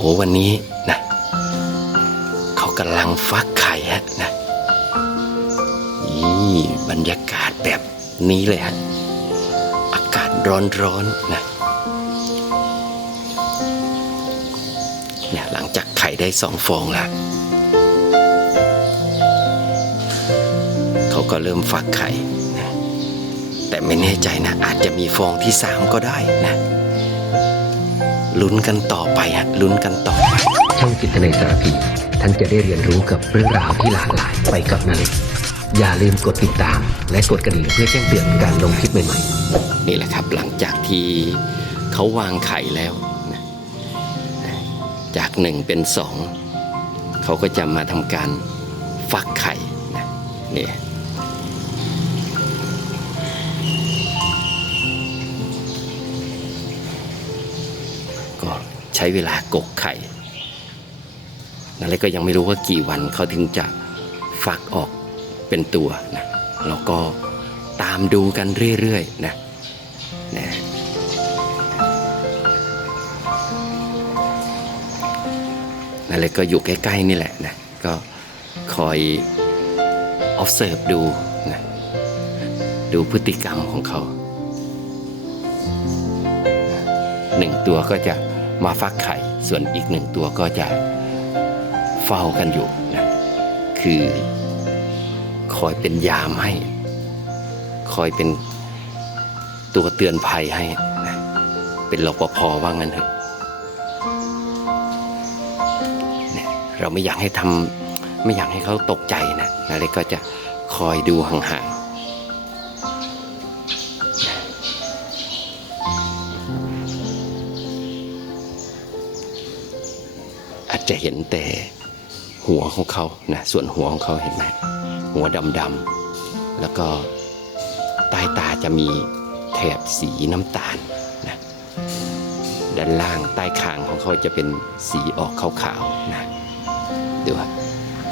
โหวันนี้นะเขากำลังฟักไข่ฮะนะนี่บรรยากาศแบบนี้เลยฮะอากาศร้อนๆนะเนี่ยหลังจากไข่ได้สองฟองล้วเขาก็เริ่มฟักไข่นะแต่ไม่แน่ใจนะ อาจจะมีฟองที่สามก็ได้นะ ลุ้นกันต่อไปฮะลุ้นกันต่อไปช่องจิตในสารพีท่านจะได้เรียนรู้กับเรื่องราวที่หลากหลายไปกับนาเล็กอย่าลืมกดติดตาม และกดกระดิ่งเพื่อแจ้งเตือนการลงคลิปใหม่ๆนี่แหละครับหลังจากที่เขาวางไข่แล้วนะจากหนึ่งเป็นสองเขาก็จะมาทำการฟักไข่นะนี่ ใช้เวลากกไข่นั่นเลยก็ยังไม่รู้ว่ากี่วันเขาถึงจะฟักออกเป็นตัวนะแล้วก็ตามดูกันเรื่อยๆนะนะนั่นเลยก็อยู่ใกล้ๆนี่แหละนะก็คอย observe ดูนะดูพฤติกรรมของเขาหนึ่งตัวก็จะ มาฟักไข่ ส่วนอีกหนึ่งตัวก็จะเฝ้ากันอยู่นะคือคอยเป็นยามให้ คอยเป็นตัวเตือนภัยให้นะเป็นรปภว่างั้นเถอะเนี่ยเราไม่อยากให้ทำไม่อยากให้เขาตกใจนะนาเล็กก็จะคอยดูห่างๆ จะเห็นแต่หัวของเขานะส่วนหัวของเขาเห็นไหมหัวดำๆแล้วก็ใต้ตาจะมีแถบสีน้ำตาลนะด้านล่างใต้คางของเขาจะเป็นสีออกขาวๆนะดูว่า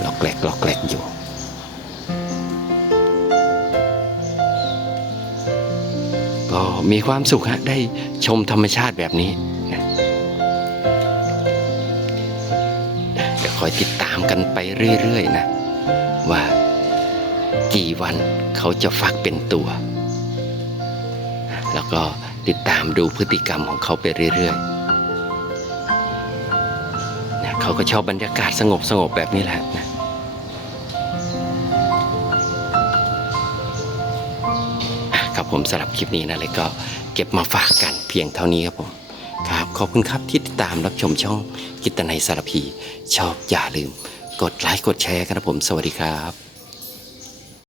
ลอกแกลกลอกแกลกอยู่ก็มีความสุขฮะได้ชมธรรมชาติแบบนี้ อยติดตามกันไปเรื่อยๆนะ ว่ากี่วันเขาจะฟักเป็นตัว แล้วก็ติดตามดูพฤติกรรมของเขาไปเรื่อยๆนะเขาก็ชอบบรรยากาศสงบสงบๆแบบนี้แหละนะครับผมสำหรับคลิปนี้นะเลยก็เก็บมาฝากกันเพียงเท่านี้ครับผม ขอบคุณครับที่ติดตามรับชมช่องกิตนัยสารพี ชอบอย่าลืม กดไลค์กดแชร์กันนะผม สวัสดีครับ